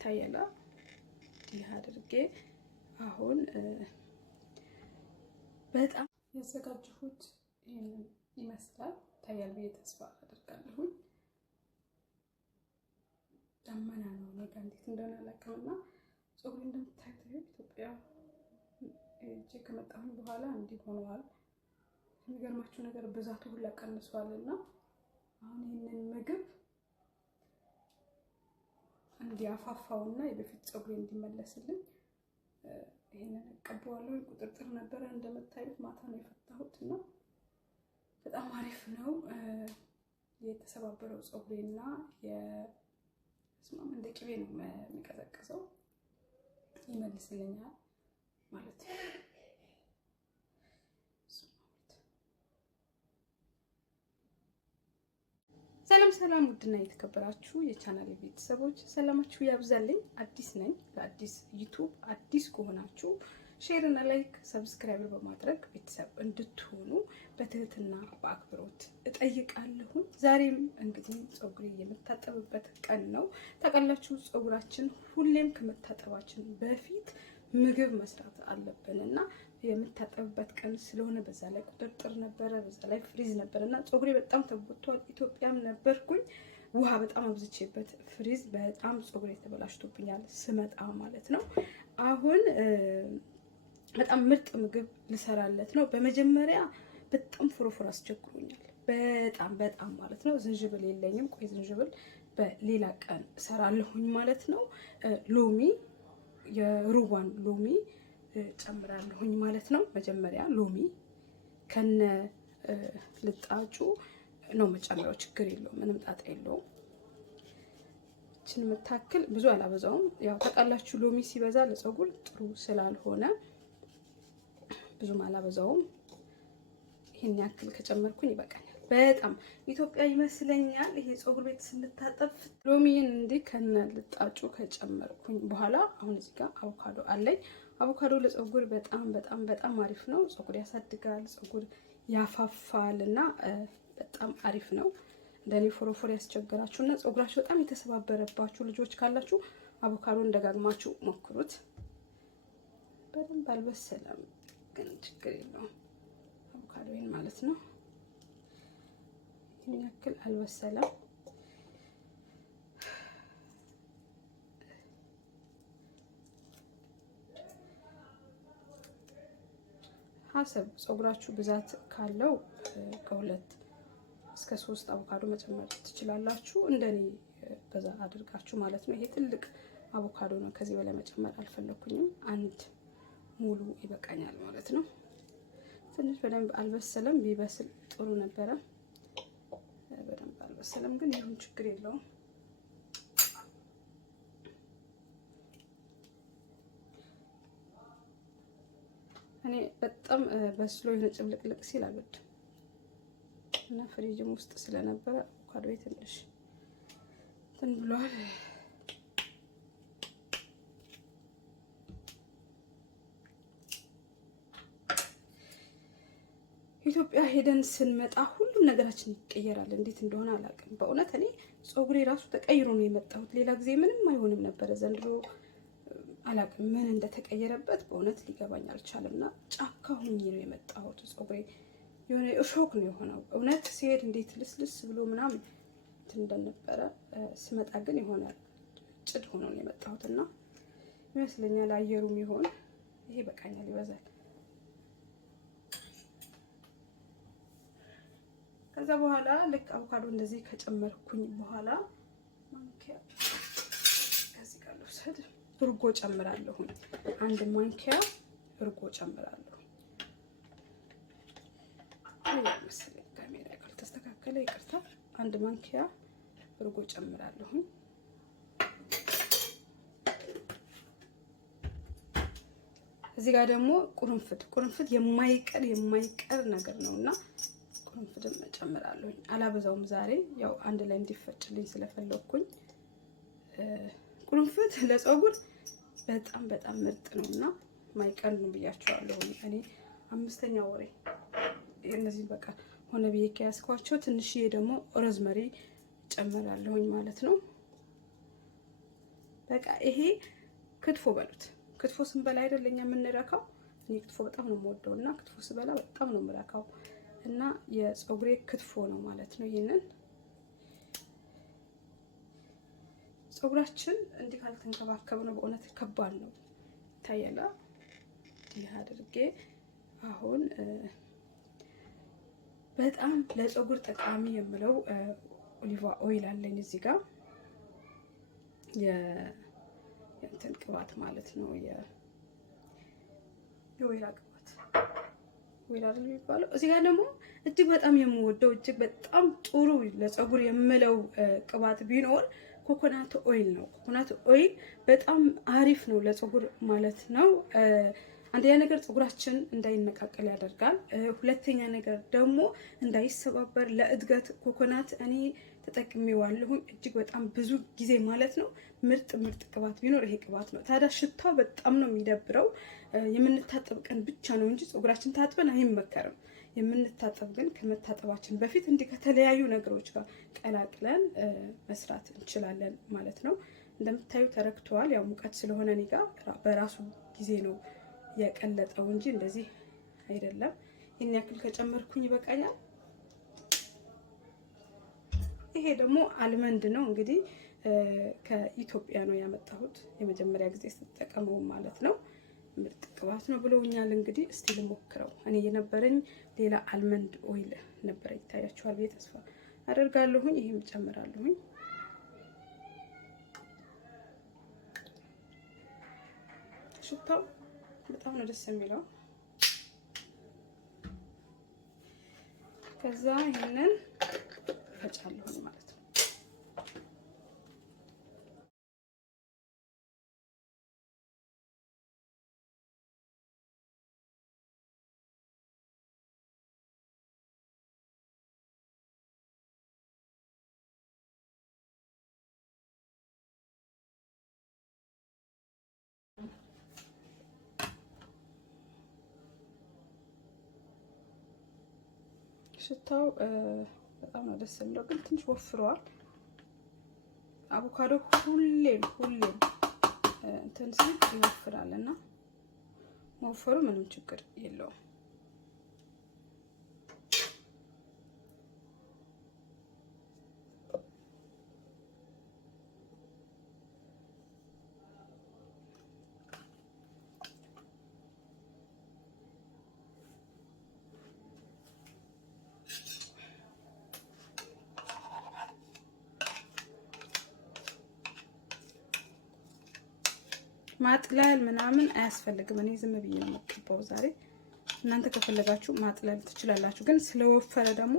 ይታያል። ይህ አድርጌ አሁን በጣም ያዘጋጀሁት ይሄንን ይመስላል። ይታያል ብዬ ተስፋ አደርጋለሁ። ዳመና ነው ነገ እንዴት እንደሆነ አላውቅምና ፀጉሬ እንደምታዩት ኢትዮጵያ እጄ ከመጣሁኝ በኋላ እንዲህ ሆኗል። የሚገርማችሁ ነገር ብዛቱ ሁላ ቀንሷልና አሁን ይሄንን ምግብ እንዲያፋፋውና የበፊት ፀጉሬ እንዲመለስልኝ ይሄንን እቀባዋለሁ። ቁጥጥር ነበረ እንደምታዩት ማታ ነው የፈታሁትና በጣም አሪፍ ነው። የተሰባበረው ፀጉሬና የስማም እንደ ቅቤ ነው የሚቀዘቅዘው፣ ይመልስልኛል ማለት ነው። ሰላም ሰላም፣ ውድና የተከበራችሁ የቻናል ቤተሰቦች ሰላማችሁ ያብዛልኝ። አዲስ ነኝ። ለአዲስ ዩቲዩብ አዲስ ከሆናችሁ ሼር እና ላይክ ሰብስክራይብ በማድረግ ቤተሰብ እንድትሆኑ በትህትና በአክብሮት እጠይቃለሁ። ዛሬም እንግዲህ ፀጉሬ የምታጠብበት ቀን ነው። ታውቃላችሁ ፀጉራችን ሁሌም ከመታጠባችን በፊት ምግብ መስራት አለብንና የምታጠብበት ቀን ስለሆነ በዛ ላይ ቁጥጥር ነበረ፣ በዛ ላይ ፍሪዝ ነበርና ፀጉሬ በጣም ተጎድቷል። ኢትዮጵያም ነበርኩኝ ውሃ በጣም አብዝቼበት ፍሪዝ በጣም ፀጉሬ ተበላሽቶብኛል ስመጣ ማለት ነው። አሁን በጣም ምርጥ ምግብ ልሰራለት ነው። በመጀመሪያ በጣም ፎርፎር አስቸግሮኛል፣ በጣም ማለት ነው። ዝንጅብል የለኝም። ቆይ ዝንጅብል በሌላ ቀን እሰራለሁኝ ማለት ነው። ሎሚ የሩባን ሎሚ ጨምራለሁኝ ማለት ነው። መጀመሪያ ሎሚ ከነ ልጣጩ ነው መጨመሪያው፣ ችግር የለውም፣ ምንም ጣጣ የለውም። እችን የምታክል ብዙ አላበዛውም። ያው ታውቃላችሁ ሎሚ ሲበዛ ለፀጉር ጥሩ ስላልሆነ ብዙም አላበዛውም። ይሄን ያክል ከጨመርኩኝ ይበቃኛል። በጣም ኢትዮጵያ ይመስለኛል ይሄ ፀጉር ቤት ስንታጠብ ሎሚን እንዲህ ከነ ልጣጩ ከጨመርኩኝ በኋላ አሁን እዚህ ጋር አቮካዶ አለኝ። አቮካዶ ለፀጉር በጣም አሪፍ ነው። ፀጉር ያሳድጋል፣ ፀጉር ያፋፋልና በጣም አሪፍ ነው። እንደኔ ፎሮፎር ያስቸገራችሁና ፀጉራችሁ በጣም የተሰባበረባችሁ ልጆች ካላችሁ አቮካዶን ደጋግማችሁ ሞክሩት። በደንብ አልበሰለም ግን ችግር የለውም። አቮካዶን ማለት ነው ይሄን ያክል አልበሰለም። ሀሳብ ፀጉራችሁ ብዛት ካለው ከ2 እስከ 3 አቮካዶ መጨመር ትችላላችሁ። እንደኔ በዛ አድርጋችሁ ማለት ነው። ይሄ ትልቅ አቮካዶ ነው፣ ከዚህ በላይ መጨመር አልፈለኩኝም። አንድ ሙሉ ይበቃኛል ማለት ነው። ትንሽ በደንብ አልበሰለም፣ ቢበስል ጥሩ ነበረ። በደንብ አልበሰለም ግን ይሁን ችግር የለውም። እኔ በጣም በስሎ የሆነ ጭምልቅልቅ ሲል አልወድም እና ፍሪጅም ውስጥ ስለነበረ አቮካዶ ትንሽ እንትን ብሏል። ኢትዮጵያ ሄደን ስንመጣ ሁሉም ነገራችን ይቀየራል። እንዴት እንደሆነ አላውቅም። በእውነት እኔ ፀጉሬ ራሱ ተቀይሮ ነው የመጣሁት። ሌላ ጊዜ ምንም አይሆንም ነበረ። ዘንድሮ አላውቅም ምን እንደተቀየረበት በእውነት ሊገባኝ አልቻለምና ጫካ ሆኜ ነው የመጣሁት። ፀጉሬ የሆነ ሾክ ነው የሆነው። እውነት ሲሄድ እንዴት ልስልስ ብሎ ምናምን እንደነበረ ስመጣ ግን የሆነ ጭድ ሆኖ ነው የመጣሁትና ይመስለኛል አየሩም ይሆን ይሄ በቃኛል፣ ይበዛል። ከዛ በኋላ ልክ አቮካዶ እንደዚህ ከጨመርኩኝ በኋላ ማንኪያ ከዚህ ጋር ልውሰድ፣ እርጎ ጨምራለሁ። አንድ ማንኪያ እርጎ ጨምራለሁ። አይ መሰለኝ ካሜራ ካልተስተካከለ ይቅርታ። አንድ ማንኪያ እርጎ ጨምራለሁ። እዚህ ጋር ደግሞ ቁርንፍድ የማይቀር ነገር ነውና ቁርንፍድም እጨምራለሁ። አላበዛውም ዛሬ ያው አንድ ላይ እንዲፈጭልኝ ስለፈለኩኝ። ቁርንፍድ ለፀጉር በጣም ምርጥ ነውና ማይቀር ነው ብያቸዋለሁ። እኔ 5ኛ ወሬ እነዚህ በቃ ሆነ ብዬ ከያዝኳቸው ትንሽዬ ደግሞ ሮዝመሪ ጨምራለሁኝ ማለት ነው። በቃ ይሄ ክትፎ በሉት። ክትፎ ስንበላ አይደለኛ የምንረካው። እኔ ክትፎ በጣም ነው የምወደው እና ክትፎ ስበላ በጣም ነው የምረካው እና የፀጉሬ ክትፎ ነው ማለት ነው። ይሄንን ፀጉራችን እንዲህ ካልተንከባከብነው በእውነት ከባድ ነው። ይታያል። ይሄ አድርጌ አሁን በጣም ለፀጉር ጠቃሚ የምለው ኦሊቫ ኦይል አለኝ እዚህ ጋር የእንትን ቅባት ማለት ነው። የወይራ ቅባት ወይራ አይደል የሚባለው። እዚህ ጋር ደግሞ እጅግ በጣም የምወደው እጅግ በጣም ጥሩ ለፀጉር የምለው ቅባት ቢኖር ኮኮናት ኦይል ነው። ኮኮናት ኦይል በጣም አሪፍ ነው ለፀጉር ማለት ነው። አንደኛ ነገር ፀጉራችን እንዳይነቃቀል ያደርጋል። ሁለተኛ ነገር ደግሞ እንዳይሰባበር ለእድገት ኮኮናት እኔ ተጠቅሜዋለሁኝ እጅግ በጣም ብዙ ጊዜ ማለት ነው። ምርጥ ቅባት ቢኖር ይሄ ቅባት ነው። ታዲያ ሽታው በጣም ነው የሚደብረው። የምንታጠብ ቀን ብቻ ነው እንጂ ፀጉራችን ታጥበን አይመከርም። የምንታጠብ ግን ከመታጠባችን በፊት እንዲህ ከተለያዩ ነገሮች ጋር ቀላቅለን መስራት እንችላለን ማለት ነው። እንደምታዩ ተረክተዋል። ያው ሙቀት ስለሆነ እኔ ጋር በራሱ ጊዜ ነው የቀለጠው እንጂ እንደዚህ አይደለም። ይሄን ያክል ከጨመርኩኝ ይበቃኛል። ይሄ ደግሞ አልመንድ ነው እንግዲህ ከኢትዮጵያ ነው ያመጣሁት። የመጀመሪያ ጊዜ ስትጠቀመው ማለት ነው። ምርጥ ቅባት ነው ብለውኛል። እንግዲህ እስቲ ልሞክረው። እኔ የነበረኝ ሌላ አልመንድ ኦይል ነበረ። ይታያችኋል ብዬ ተስፋ አደርጋለሁኝ። ይሄም ጨምራለሁኝ። ሽታው በጣም ነው ደስ የሚለው። ከዛ ይሄንን ፈጫለሁኝ ማለት ነው። ሽታው በጣም ነው ደስ የሚለው፣ ግን ትንሽ ወፍሯል። አቮካዶ ሁሌም እንትን ሲል ይወፍራል እና መወፈሩ ምንም ችግር የለውም። ማጥለል ምናምን አያስፈልግም። እኔ ዝም ብዬ ነው የምቀባው ዛሬ። እናንተ ከፈለጋችሁ ማጥለል ትችላላችሁ፣ ግን ስለወፈረ ደግሞ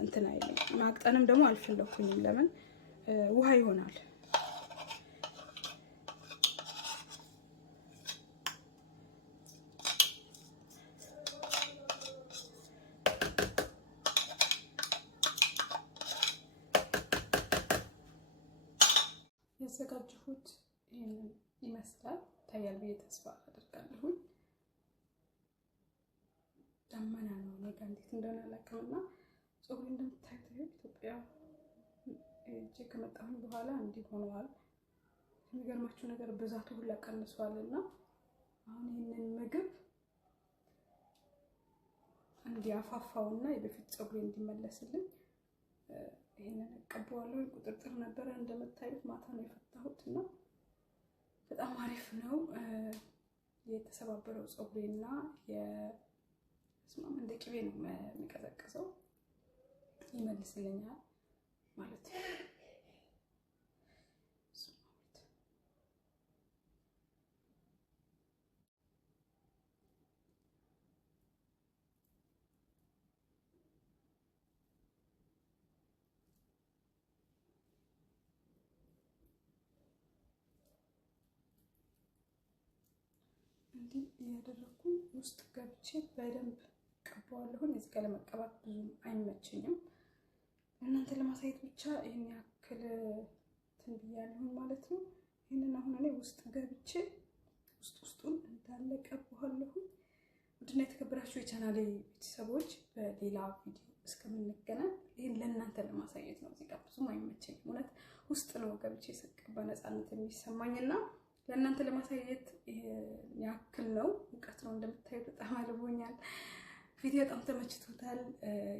እንትን አይልም። ማቅጠንም ደግሞ አልፈለኩኝም። ለምን ውሃ ይሆናል። ያዘጋጀሁት ይሄንን ይመስላል። ታያል ብዬ ተስፋ አደርጋለሁ። ደመና ነው ነገ እንዴት እንደሆነ አላውቅምና ፀጉሬ እንደምታዩት ኢትዮጵያ እጄ ከመጣሁኝ በኋላ እንዲህ ሆነዋል። የሚገርማችሁ ነገር ብዛቱ ሁላ ቀንሷልና አሁን ይሄንን ምግብ እንዲያፋፋውና የበፊት ፀጉሬ እንዲመለስልኝ ይሄንን እቀባዋለሁ። ቁጥጥር ነበረ እንደምታዩት ማታ ነው የፈታሁትና በጣም አሪፍ ነው። የተሰባበረው ፀጉሬና የስማም እንደ ቅቤ ነው የሚቀዘቅዘው፣ ይመልስልኛል ማለት ነው። እንዲህ እያደረኩኝ ውስጥ ገብቼ በደንብ ቀባዋለሁኝ። እዚህ ጋር ለመቀባት ብዙም አይመቸኝም። እናንተ ለማሳየት ብቻ ይሄን ያክል ትንብያለሁኝ ማለት ነው። ይሄንን አሁን እኔ ውስጥ ገብቼ ውስጡን እንዳለ ቀባዋለሁኝ። ውድና የተከበራችሁ የቻናሌ ቤተሰቦች በሌላ ቪዲዮ እስከምንገናኝ ይሄን ለእናንተ ለማሳየት ነው። እዚህ ጋር ብዙም አይመቸኝም እውነት ውስጥ ነው ገብቼ ስቀባ ነፃነት የሚሰማኝና ለእናንተ ለማሳየት ያክል ነው። ሙቀት ነው እንደምታዩት፣ በጣም አልቦኛል። ፊቴ በጣም ተመችቶታል።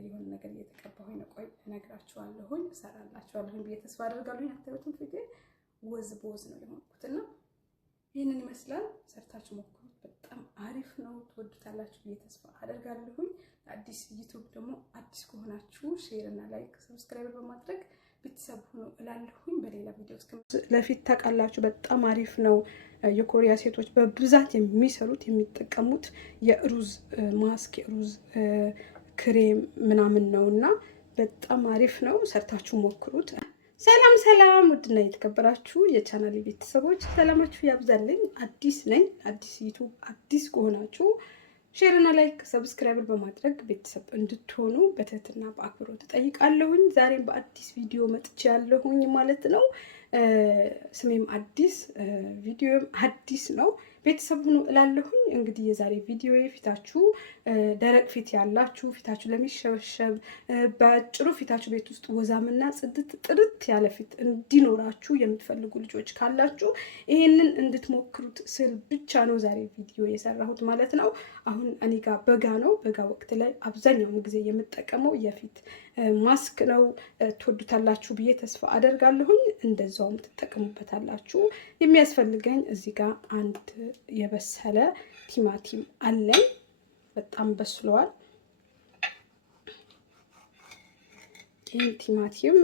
የሆነ ነገር እየተቀባሁኝ ነው። ቆይ እነግራችኋለሁኝ፣ እሰራላችኋለሁኝ ብዬ ተስፋ አደርጋለሁኝ። አታዩትም? ፊቴ ወዝ በወዝ ነው የሆንኩትና ይህንን ይመስላል። ሰርታችሁ ሞክሩት። በጣም አሪፍ ነው። ትወዱታላችሁ ብዬ ተስፋ አደርጋለሁኝ። አዲስ ዩቲዩብ ደግሞ አዲስ ከሆናችሁ ሼር እና ላይክ ሰብስክራይብ በማድረግ ቤተሰብ ሆኖ እላለሁኝ። በሌላ ቪዲዮ ለፊት ታውቃላችሁ በጣም አሪፍ ነው። የኮሪያ ሴቶች በብዛት የሚሰሩት የሚጠቀሙት የሩዝ ማስክ የሩዝ ክሬም ምናምን ነውና በጣም አሪፍ ነው። ሰርታችሁ ሞክሩት። ሰላም ሰላም፣ ውድና የተከበራችሁ የቻናሌ ቤተሰቦች ሰላማችሁ ያብዛልኝ። አዲስ ነኝ። አዲስ ዩቲዩብ አዲስ ከሆናችሁ ሼር እና ላይክ ሰብስክራይብ በማድረግ ቤተሰብ እንድትሆኑ በትህትና በአክብሮት እጠይቃለሁኝ። ዛሬም በአዲስ ቪዲዮ መጥቻለሁኝ ማለት ነው። ስሜም አዲስ ቪዲዮም አዲስ ነው። ቤተሰብ ሁኑ እላለሁኝ። እንግዲህ የዛሬ ቪዲዮ ፊታችሁ ደረቅ ፊት ያላችሁ፣ ፊታችሁ ለሚሸበሸብ፣ በአጭሩ ፊታችሁ ቤት ውስጥ ወዛምና ጽድት ጥርት ያለ ፊት እንዲኖራችሁ የምትፈልጉ ልጆች ካላችሁ ይሄንን እንድትሞክሩት ስል ብቻ ነው ዛሬ ቪዲዮ የሰራሁት ማለት ነው። አሁን እኔ ጋር በጋ ነው። በጋ ወቅት ላይ አብዛኛውን ጊዜ የምጠቀመው የፊት ማስክ ነው። ትወዱታላችሁ ብዬ ተስፋ አደርጋለሁኝ። እንደዛውም ትጠቀሙበታላችሁ። የሚያስፈልገኝ እዚህ ጋር አንድ የበሰለ ቲማቲም አለኝ። በጣም በስሏል። ይህን ቲማቲም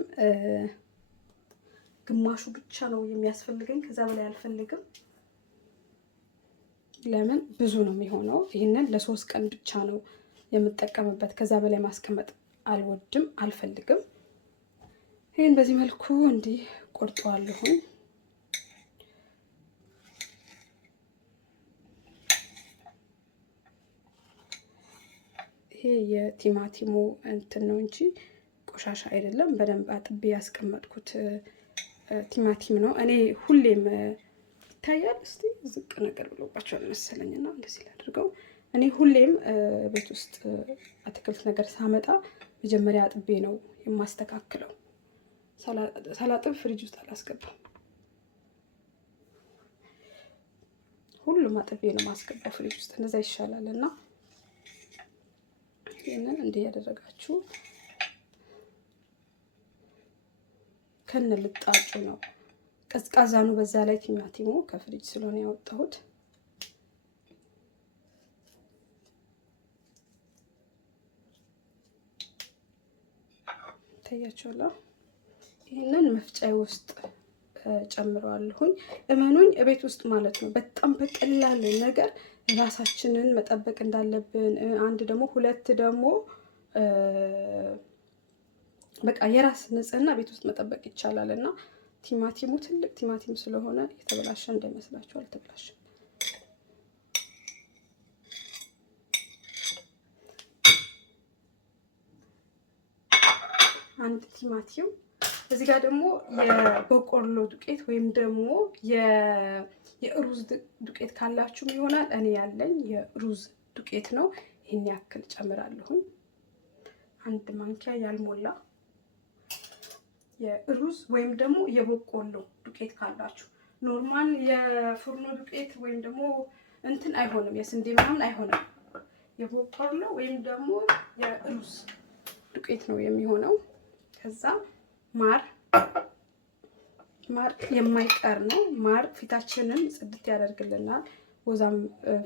ግማሹ ብቻ ነው የሚያስፈልገኝ፣ ከዛ በላይ አልፈልግም። ለምን ብዙ ነው የሚሆነው። ይህንን ለ3 ቀን ብቻ ነው የምጠቀምበት። ከዛ በላይ ማስቀመጥ አልወድም፣ አልፈልግም። ይህን በዚህ መልኩ እንዲህ ቆርጠዋለሁኝ። ይሄ የቲማቲሙ እንትን ነው እንጂ ቆሻሻ አይደለም። በደንብ አጥቤ ያስቀመጥኩት ቲማቲም ነው። እኔ ሁሌም ይታያል። እስቲ ዝቅ ነገር ብሎባቸዋል መሰለኝና እንደዚህ ላድርገው። እኔ ሁሌም ቤት ውስጥ አትክልት ነገር ሳመጣ መጀመሪያ አጥቤ ነው የማስተካክለው። ሳላጥብ ፍሪጅ ውስጥ አላስገባም። ሁሉም አጥቤ ነው ማስገባው ፍሪጅ ውስጥ፣ እንደዛ ይሻላል። እና ይሄንን እንዲህ ያደረጋችሁ ከነ ልጣጩ ነው። ቀዝቃዛ ነው። በዛ ላይ ቲማቲሙ ከፍሪጅ ስለሆነ ያወጣሁት። ታያችኋል። ይሄንን መፍጫዬ ውስጥ ጨምረዋለሁኝ። እመኑኝ እቤት ውስጥ ማለት ነው በጣም በቀላል ነገር ራሳችንን መጠበቅ እንዳለብን፣ አንድ ደግሞ ሁለት ደግሞ በቃ የራስ ንጽህና ቤት ውስጥ መጠበቅ ይቻላል። እና ቲማቲሙ ትልቅ ቲማቲም ስለሆነ የተበላሸ እንዳይመስላችሁ፣ አልተበላሸም። አንድ ቲማቲም። እዚህ ጋር ደግሞ የበቆሎ ዱቄት ወይም ደግሞ የሩዝ ዱቄት ካላችሁም ይሆናል። እኔ ያለኝ የሩዝ ዱቄት ነው። ይሄን ያክል ጨምራለሁኝ። አንድ ማንኪያ ያልሞላ የሩዝ ወይም ደግሞ የበቆሎ ዱቄት ካላችሁ፣ ኖርማል የፍርኖ ዱቄት ወይም ደግሞ እንትን አይሆንም፣ የስንዴ ምናምን አይሆንም። የበቆሎ ወይም ደግሞ የሩዝ ዱቄት ነው የሚሆነው። ከዛ ማር የማይቀር ነው። ማር ፊታችንን ጽድት ያደርግልናል፣ ወዛም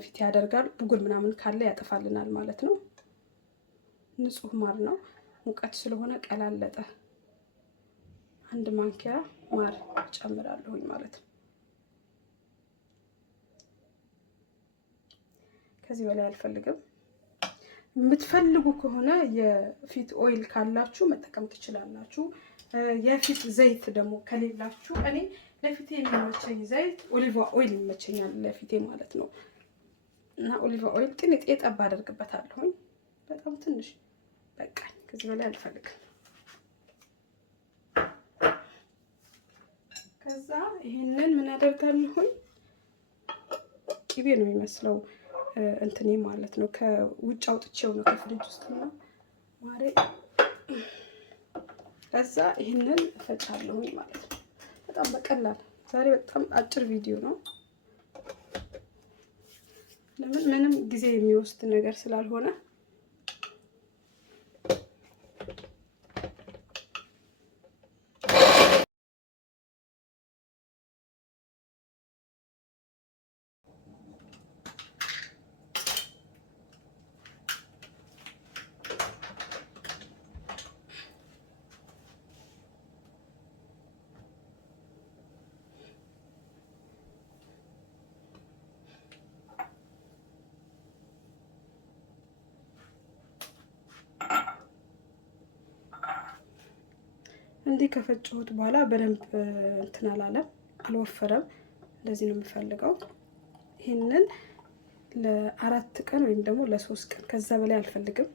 ፊት ያደርጋል፣ ብጉር ምናምን ካለ ያጠፋልናል ማለት ነው። ንጹህ ማር ነው። ሙቀት ስለሆነ ቀላለጠ። አንድ ማንኪያ ማር ጨምራለሁኝ ማለት ነው። ከዚህ በላይ አልፈልግም። የምትፈልጉ ከሆነ የፊት ኦይል ካላችሁ መጠቀም ትችላላችሁ። የፊት ዘይት ደግሞ ከሌላችሁ፣ እኔ ለፊቴ የሚመቸኝ ዘይት ኦሊቫ ኦይል ይመቸኛል ለፊቴ ማለት ነው። እና ኦሊቫ ኦይል ጥንጤ ጠብ አደርግበታለሁኝ፣ በጣም ትንሽ በቃኝ። ከዚህ በላይ አልፈልግም። ከዛ ይሄንን ምን አደርጋለሁኝ፣ ቅቤ ነው የሚመስለው እንትኔ ማለት ነው። ከውጭ አውጥቼው ነው ከፍሪጅ ውስጥ ነው ማሬ። ከዛ ይሄንን እፈጫለሁኝ ማለት ነው። በጣም በቀላል ዛሬ በጣም አጭር ቪዲዮ ነው። ለምን ምንም ጊዜ የሚወስድ ነገር ስላልሆነ እንዲህ ከፈጨሁት በኋላ በደንብ እንትን አላለም፣ አልወፈረም። እንደዚህ ነው የምፈልገው። ይሄንን ለ4 ቀን ወይም ደግሞ ለ3 ቀን ከዛ በላይ አልፈልግም።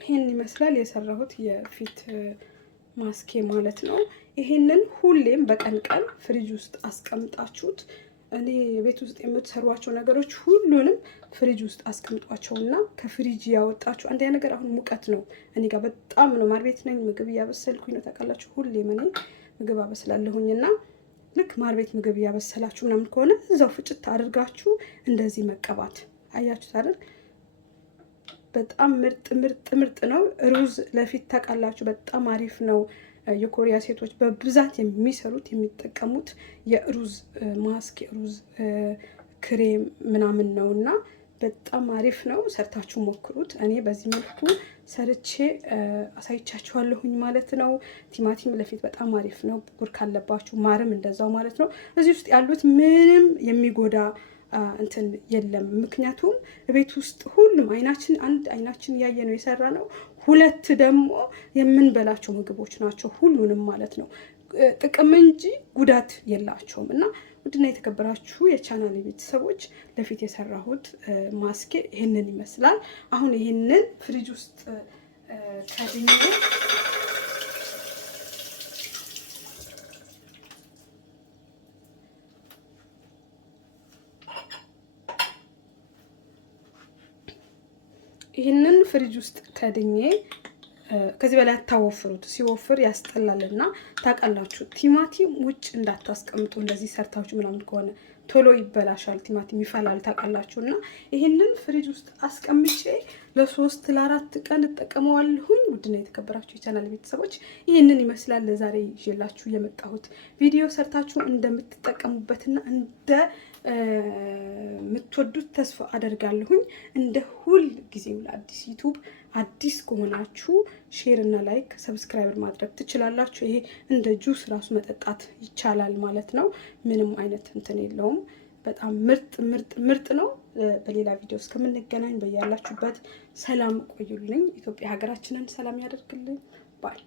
ይሄን ይመስላል የሰራሁት የፊት ማስኬ ማለት ነው። ይሄንን ሁሌም በቀን ቀን ፍሪጅ ውስጥ አስቀምጣችሁት፣ እኔ ቤት ውስጥ የምትሰሯቸው ነገሮች ሁሉንም ፍሪጅ ውስጥ አስቀምጧቸውና ከፍሪጅ ያወጣችሁ አንደኛ ነገር አሁን ሙቀት ነው። እኔ ጋር በጣም ነው ማር ቤት ነኝ፣ ምግብ እያበሰልኩኝ ነው ታውቃላችሁ። ሁሌም እኔ ምግብ አበስላለሁኝና ልክ ማር ቤት ምግብ እያበሰላችሁ ምናምን ከሆነ እዛው ፍጭት አድርጋችሁ እንደዚህ መቀባት አያችሁት አይደል? በጣም ምርጥ ነው። ሩዝ ለፊት ታውቃላችሁ በጣም አሪፍ ነው። የኮሪያ ሴቶች በብዛት የሚሰሩት የሚጠቀሙት የሩዝ ማስክ የሩዝ ክሬም ምናምን ነውና በጣም አሪፍ ነው። ሰርታችሁ ሞክሩት። እኔ በዚህ መልኩ ሰርቼ አሳይቻችኋለሁኝ ማለት ነው። ቲማቲም ለፊት በጣም አሪፍ ነው፣ ብጉር ካለባችሁ። ማርም እንደዛው ማለት ነው። እዚህ ውስጥ ያሉት ምንም የሚጎዳ እንትን የለም። ምክንያቱም ቤት ውስጥ ሁሉም አንድ አይናችን እያየ ነው የሰራ ነው። 2 ደግሞ የምንበላቸው ምግቦች ናቸው ሁሉንም ማለት ነው። ጥቅም እንጂ ጉዳት የላቸውም። እና ውድና የተከበራችሁ የቻናል ቤተሰቦች ለፊት የሰራሁት ማስኬ ይሄንን ይመስላል። አሁን ይሄንን ፍሪጅ ውስጥ ከድኜ ይህንን ፍሪጅ ውስጥ ከድኜ ከዚህ በላይ አታወፍሩት፣ ሲወፍር ያስጠላልና ታውቃላችሁ። ቲማቲም ውጭ እንዳታስቀምጡ፣ እንደዚህ ሰርታችሁ ምናምን ከሆነ ቶሎ ይበላሻል፣ ቲማቲም ይፈላል ታውቃላችሁና ይህንን ፍሪጅ ውስጥ አስቀምጬ ለ3 ለ4 ቀን እጠቀመዋለሁኝ። ውድና የተከበራችሁ የቻናል ቤተሰቦች ይህንን ይመስላል ለዛሬ ይዤላችሁ የመጣሁት ቪዲዮ። ሰርታችሁ እንደምትጠቀሙበትና እንደምትወዱት ተስፋ አደርጋለሁኝ። እንደ ሁል ጊዜው ለአዲስ ዩቲዩብ አዲስ ከሆናችሁ ሼር እና ላይክ ሰብስክራይብ ማድረግ ትችላላችሁ። ይሄ እንደ ጁስ ራሱ መጠጣት ይቻላል ማለት ነው። ምንም አይነት እንትን የለውም። በጣም ምርጥ ነው። በሌላ ቪዲዮ እስከምንገናኝ በያላችሁበት ሰላም ቆዩልኝ። ኢትዮጵያ ሀገራችንን ሰላም ያደርግልኝ ባይ